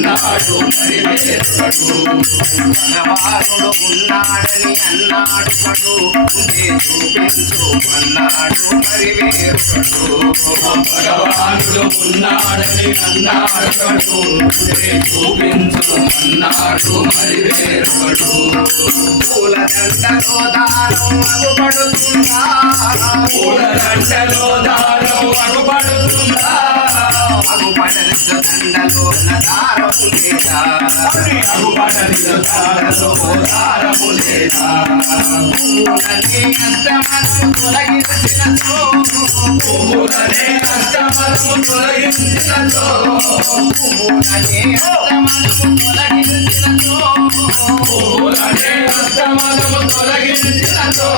అన్నాడు మరి వేరుపడు భగవానుడు ఉన్నాడని అన్నాడు పడు ఉంటే చూపించు అన్నాడు మరి వేరుపడు భగవానుడు ఉన్నాడని అన్నాడు పడు ఉంటే చూపించు అన్నాడు మరి వేరుపడు పూల దండలో దారం అగుపడుతుందా పూల దండలో దారం అగుపడుతుందా అగుపడని దండలో దారము లేదా అగుపడని దండలో దారము లేదా పూలనే అష్టమను తొలగించినచో పూలనే అష్టమను తొలగించినచో పూలనే అష్టమను తొలగించినచో పూలనే అష్టమను తొలగించినచో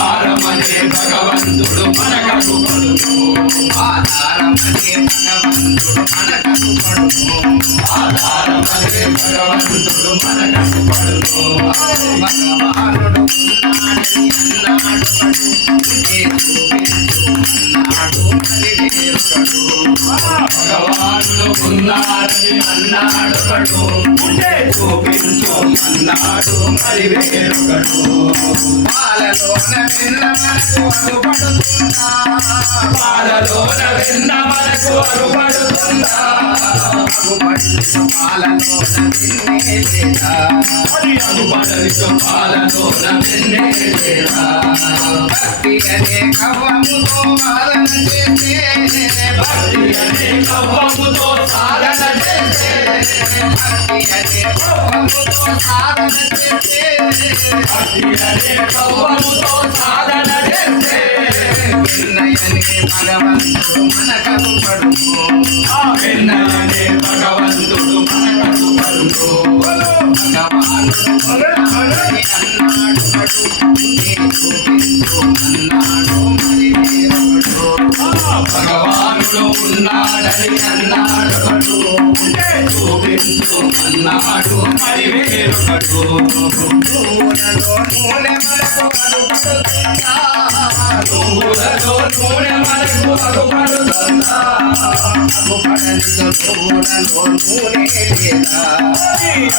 ఆధారమనే భగవంతుడు మనకు పడును ఆధారమనే భగవంతుడు మనకు పడును ఆధారమనే భగవంతుడు మనకు పడును ఆధారమనే భగవంతుడు మనకు పడును భగవానుడు ఉన్నాడని అన్నాడు పడు చూపించు అన్నాడు మరి వేరుపడు భగవానుడు ఉన్నాడని అన్నాడు పడు ఉంటే చూపించు అన్నాడు మరి వేరుపడు పాలలోన వెన్న మనకు అరుపడుతుందా పాలలోన వెన్న మనకు అరుపడుతుందా అగుపడుచు పాలలోన వెన్నే లేదా అగుపడుచు పాలలోన వెన్నే లేదా భక్తి అనే కవ్వముతో వాదన చేస్తే భక్తి అనే కవ్వముతో సాధన చేస్తే భక్తి అనే కవ్వముతో సాధన చేస్తే భక్తి అనే కవ్వముతో సాధన చేస్తే విన్నయనే భగవంతుడు మనకు పడును విన్నయనే భగవంతుడు మనకు పడును భగవానుడు ఉన్నాడని అన్నాడు పడు చూపించు అన్నాడు మరి వేరుపడు భగవానుడు ఉన్నాడని అన్నాడు పడు చూపించు అన్నాడు మరి వేరుపడు నువ్వులలో నూనె మనకు అరుపడుతుందా నువ్వులలో నూనె మనకు అరుపడుతుందా అగుపడనిచో నువ్వులలో నూనె లేదా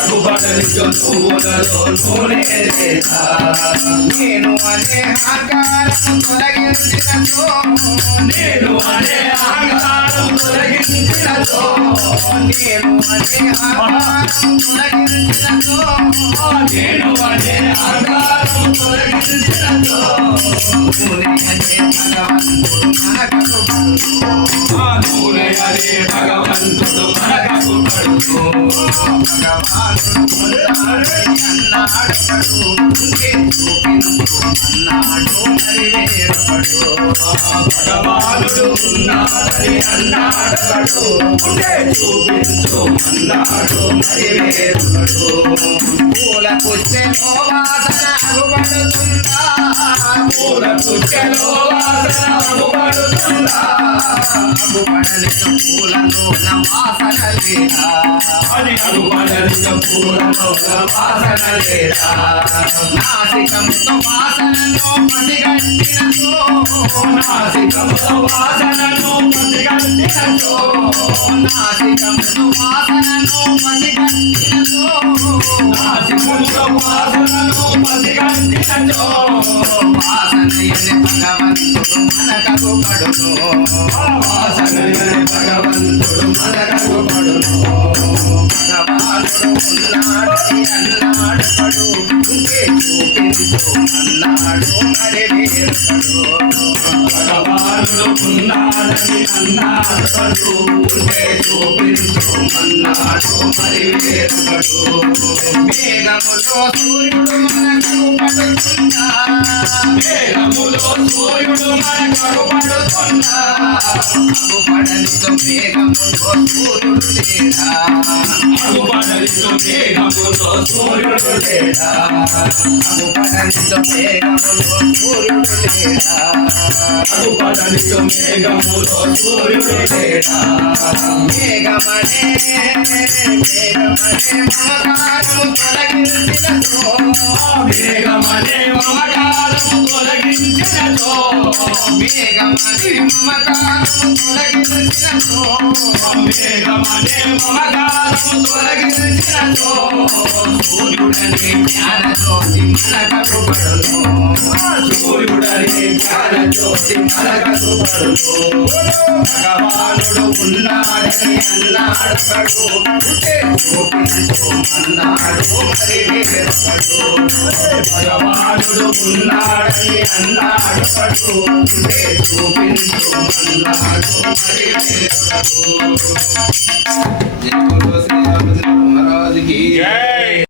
అగుపడనిచో నువ్వులలో నూనె లేదా నేను అనే అహంకారం తొలగించినచో నేను అనే అహంకారం తొలగించినచో నేను అనే అహంకారం తొలగించినచో నేను అనే అహంకారం తొలగించినచో నూనె అనే భగవంతుడు మనకు పడును నూనె అనే భగవంతుడు మనకు పడును భగవానుడు ఉన్నాడని అన్నాడు పడు ఉంటే చూపించు అన్నాడు మరి వేరుపడు భగవానుడు ఉన్నాడని అన్నాడు పడు ఉంటే చూపించు అన్నాడు మరి వేరుపడు పూల పుష్పలో వాసన అగుపడుతుందా పూల పుష్పలో వాసన అగుపడుతుందా అగుపడనిచో పూలలో వాసన లేదా అది అగుపడనిచో పూలలో వాసన లేదా నాసికముతో వాసనను పసిగట్టినచో నాసికముతో వాసనను పసిగట్టినచో నాసికముతో వాసనను పసిగట్టినచో నాసికముతో వాసనను పసిగట్టినచో వాసనయని భగవంతుడు మనకు పడును వాసనయని భగవంతుడు మనకు పడును భగవానుడు ఉన్నాడని అన్నాడు పడు ఉంటే చూపించు అన్నాడు మరి వేరుపడు భగవానుడు ఉన్నాడని అన్నాడు పడు ఉంటే చూపించు అన్నాడు మరి వేరుపడు మేఘములో సూర్యుడు మనకు పడుతుందా మేఘములో సూర్యుడు మనకు పడుతుందా అగుపడనిచో మేఘములో సూర్యుడు లేడా అగుపడనిచో మేఘములో సూర్యుడు లేడా అగుపడనిచో మేఘములో సూర్యుడు లేడా అగుపడనిచో మేఘములో సూర్యుడు లేడా మేఘమనే మేఘమనే మమకారము తొలగించినతో మేఘమనే మమకారము తొలగించినతో మేఘమనే మమకారము తొలగించినతో సూర్యుడనే జ్ఞానజ్యోతి మనకకు పడును సూర్యుడనే జ్ఞానజ్యోతి మనకకు పడును భగవానుడు ఉన్నాడని అన్నాడు పడు చూపించు అన్నాడు మరి వేరుపడు భగవానుడు ఉన్నాడని అన్నాడు పడు చూపించు అన్నాడు మరి వేరుపడు. జై గురు శ్రీ రామచంద్ర మహారాజ్ की जय।